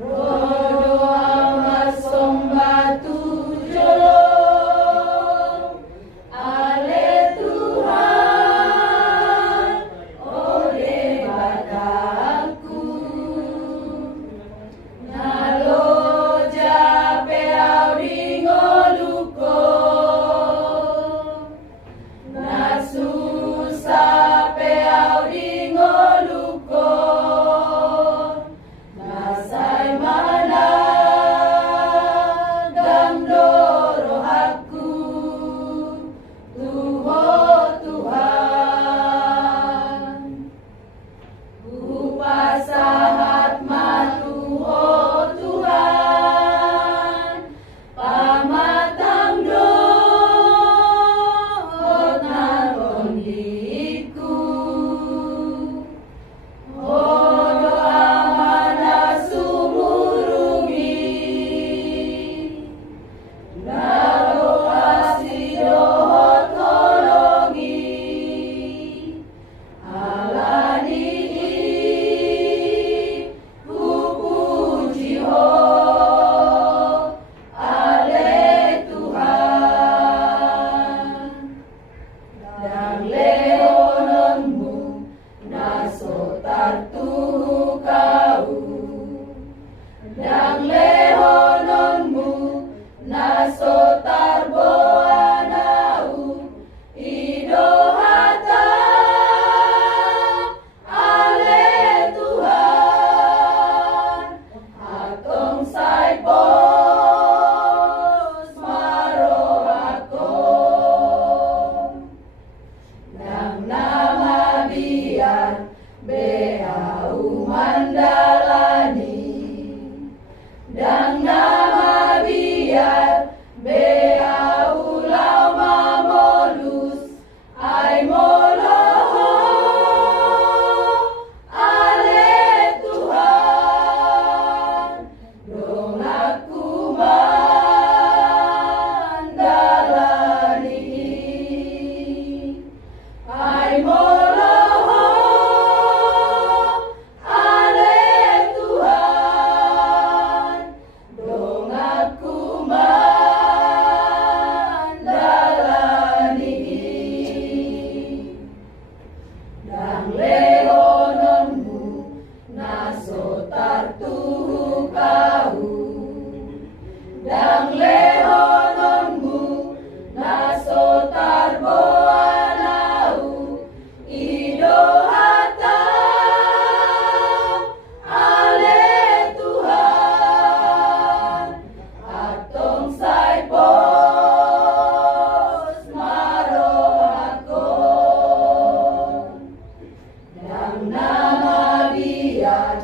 Berdoa masombatu jolong ale Tuhan oleh bataku nalo jape auringo luko nasusa pe auringo luko nasay mana gamdoro aku Tuho Tuhan upasahat matuho Tuhan pamatang dohot naron hiku Odo amana sumurungi Naro kasih dohot tolongi Alani puji ho ale Tuhan dan leononmu nasotar tuhu kau dan lehononmu nasotar boanau idohata ale Tuhan atong say pos maro ako nang nama biar beau mandalani dan nama biar beau lama molus ay moloho ale Tuhan dong aku mandalani ay moloho ale Tuhan dong aku mandalani dan lehononmu nasotar tuhu kau dan lehononmu nasotar boanau idohata ale Tuhan atong say pos maro ako dan nama biar